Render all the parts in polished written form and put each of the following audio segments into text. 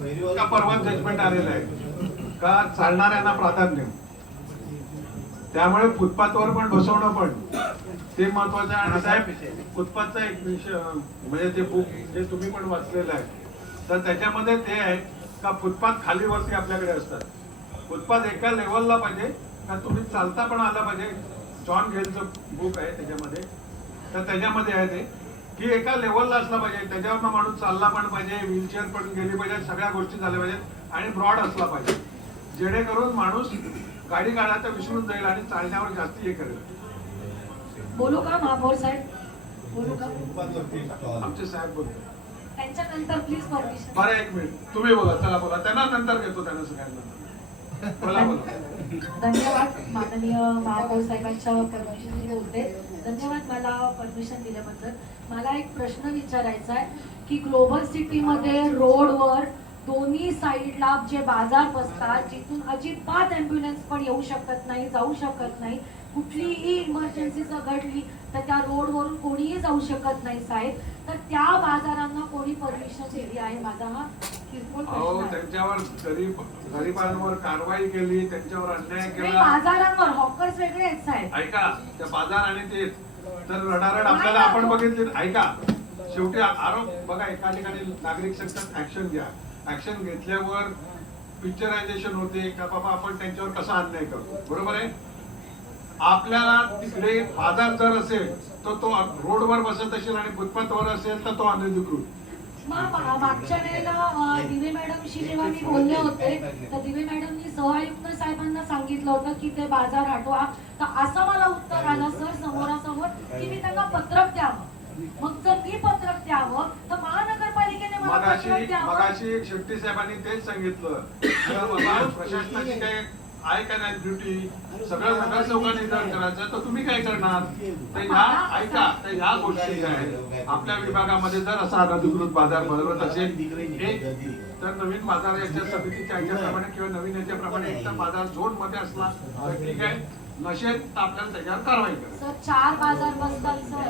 का परवा जजमेंट आलेलं आहे का चालणाऱ्यांना प्राधान्य, त्यामुळे फुटपाथवर पण बसवणं पण ते महत्वाचं आहे. आणि साहेब, फुटपाथचा एक विषय म्हणजे ते बुक जे तुम्ही पण वाचलेलं आहे, तर त्याच्यामध्ये ते आहे का फुटपाथ खालीवरती आपल्याकडे असतात. फुटपाथ एका लेवलला पाहिजे का तुम्ही चालता पण आला पाहिजे. जॉन गेलचं बुक आहे त्याच्यामध्ये, तर त्याच्यामध्ये आहे ते की एका लेवलला असला पाहिजे, त्याच्यावर माणूस चालला पण पाहिजे, व्हीलचेअर पण गेली पाहिजे, सगळ्या गोष्टी झाल्या पाहिजेत आणि ब्रॉड असला पाहिजे, जेणेकरून माणूस गाडी काढायचा विसरून जाईल आणि चालण्यावर जास्त हे करेल. बोलू का महापौर साहेब? बोलू का? आमचे साहेब बोलतो त्यांच्यानंतर प्लीज परमिशन. बरं, एक मिनिट तुम्ही बोला. चला बोला, त्यांना नंतर घेतो, त्यांना सगळ्यांना बोला बोला. धन्यवाद माननीय महापौर साहेबांच्या परमिशन बोलते. धन्यवाद मला परमिशन दिल्याबद्दल. मला एक प्रश्न विचारायचा आहे की ग्लोबल सिटीमध्ये रोडवर दोन्ही साईडला जे बाजार बसतात, जिथून अजिबात ॲम्ब्युलन्स पण येऊ शकत नाही, जाऊ शकत नाही, कुठलीही इमर्जन्सी जर घडली तर त्या रोडवरून कोणीही जाऊ शकत नाही साहेब, तर त्या बाजारांना कोणी परमिशन दिली आहे? माझा हा किरकोळ प्रश्न आहे. त्यांच्यावर गरिबांवर कारवाई केली, त्यांच्यावर अन्याय केला. बाजारांवर हॉकर्स वेगळे आहेत साहेब. ऐका, त्या बाजार आणि ते तर रडारड आपल्याला आपण बघितली. ऐका, शेवटी आरोप बघा, एका ठिकाणी नागरिक सांगतात ऍक्शन घ्या. ऍक्शन घेतल्यावर पिक्चरायझेशन होते का बाबा आपण त्यांच्यावर कसा अन्याय करतो. बरोबर आहे. आपल्याला तिकडे बाजार जर असेल तर तो रोडवर बसत असेल आणि फुटपाथवर असेल तर तो अनधिकृत. मागच्या वेळेला दिवे मॅडमशी जेव्हा मी बोलले होते तर दिवे मॅडमनी सहआयुक्त साहेबांना सांगितलं होतं की ते बाजार हटवा. तर असं मला उत्तर आलं सर समोरासमोर की मी त्यांना पत्रक द्यावं. मग जर मी पत्रक द्यावं तर महानगरपालिकेने मला पत्रक द्यावं. मगाशी शेट्टी साहेबांनी तेच सांगितलं बाबा, प्रशासनाची काय आहे का नाही ड्युटी, सगळं सगळ्या लोकांनी जर करायचं तर तुम्ही काय करणार. तर ह्या ऐका, तर ह्या गोष्टी आहेत आपल्या विभागामध्ये. जर असा अनधिकृत बाजार भरवत असेल तर नवीन बाजार याच्या समितीच्या ह्याच्याप्रमाणे किंवा नवीन याच्याप्रमाणे एकदा बाजार झोन मध्ये असला तर ठीक आहे, नसेल तर आपल्याला त्याच्यावर कारवाई करा. सर 4 बाजार बसतात सर.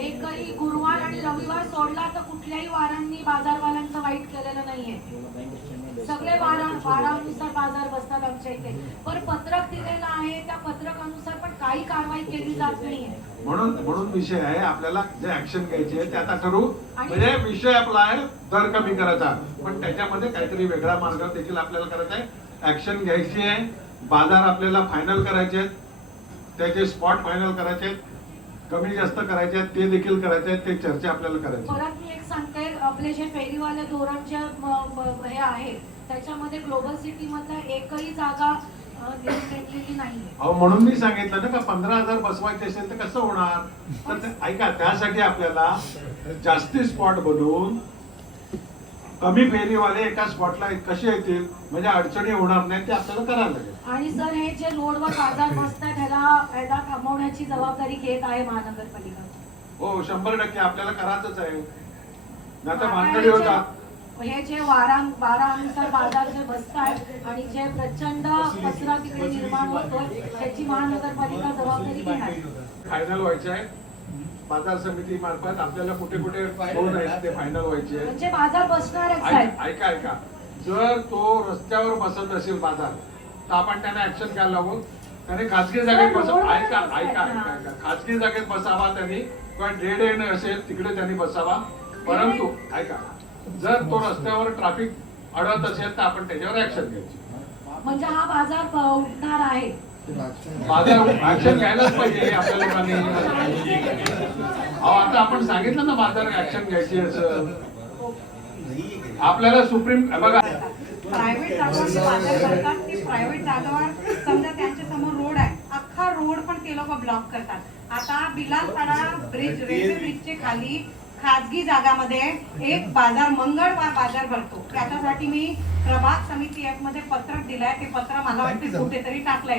एकही गुरुवार आणि रविवार सोडला तर कुठल्याही वारांनी बाजारवाल्यांचं वाईट केलेलं नाहीये. सगळे वारानुसार बाजार बसतात आमच्या इथे. पण पत्रक दिलेलं आहे, त्या पत्रकानुसार पण काही कारवाई केली जात नाहीये. म्हणून विषय आहे आपल्याला जे ऍक्शन घ्यायची आहे ते आता ठरवू. म्हणजे विषय आपला आहे दर कमी करायचा, पण त्याच्यामध्ये काहीतरी वेगळा मार्ग देखील आपल्याला करायचा आहे. ऍक्शन घ्यायची आहे, बाजार आपल्याला फायनल करायचे आहेत, त्याचे स्पॉट फायनल करायचे आहेत, कमी जास्त करायचे आहेत ते देखील करायचे आहेत, ते चर्चा आपल्याला करायची. परत मी एक सांगते, आपले जे फेरीवाले धोरण जे हे आहे त्याच्यामध्ये ग्लोबल सिटी मधल्या एकही जागा घेतलेली नाहीये. अहो, म्हणून मी सांगितलं ना का 15,000 बसवायचे असेल तर कसं होणार. तर ऐका, त्यासाठी आपल्याला जास्ती स्पॉट बनवून कमी फेरीवाले एका स्पॉटला कसे येतील म्हणजे अडचणी होणार नाही, ते आपल्याला करायला लागेल. आणि सर हे जे रोडवर बाजार बसतात ह्याला थांबवण्याची जबाबदारी घेत आहे महानगरपालिका. हो, 100% आपल्याला करायचंच आहे. नाहीतर भानगडी होता. हे जे वारानुसार बाजार जे बसतात आणि जे प्रचंड कचरा तिकडे निर्माण होतोय त्याची महानगरपालिका जबाबदारी घेणार. फायनल व्हायचे आहे बाजार समिती मार्फत. आपल्याला कुठे कुठे रोड आहेत ते फायनल व्हायचे आहे. म्हणजे बाजार बसणार आहेत. ऐका, जर तो रस्त्यावर बसत असेल बाजार तर आपण त्यांना ऍक्शन घ्यायला लावू. त्याने खासगी जागेत बसावा. ऐका, खासगी जागेत बसावा त्यांनी, किंवा डेड एंड असेल तिकडे त्यांनी बसावा. परंतु ऐका, जर तो रस्त्यावर ट्रॅफिक अडत असेल तर आपण त्याच्यावर ऍक्शन घ्यायची. म्हणजे हा बाजार उठणार आहे. बाजार ऍक्शन घ्यायलाच पाहिजे आपल्या लोकांनी. आता आपण सांगितलं ना बाजार ऍक्शन घ्यायची असं. आपल्याला सुप्रीम बघा, प्रायव्हेट जागावर बाजार भरतात. ते प्रायव्हेट जागावर समजा त्यांच्या समोर रोड आहे, अख्खा रोड पण ते लोक ब्लॉक करतात. आता बिलासपाडा ब्रिज, रेल्वे ब्रिजचे खाली खाजगी जागामध्ये एक बाजार मंगळवार बाजार भरतो. त्याच्यासाठी मी प्रभाग समिती ऍप मध्ये पत्रक दिलंय. ते पत्र मला वाटतं कुठेतरी टाकलंय.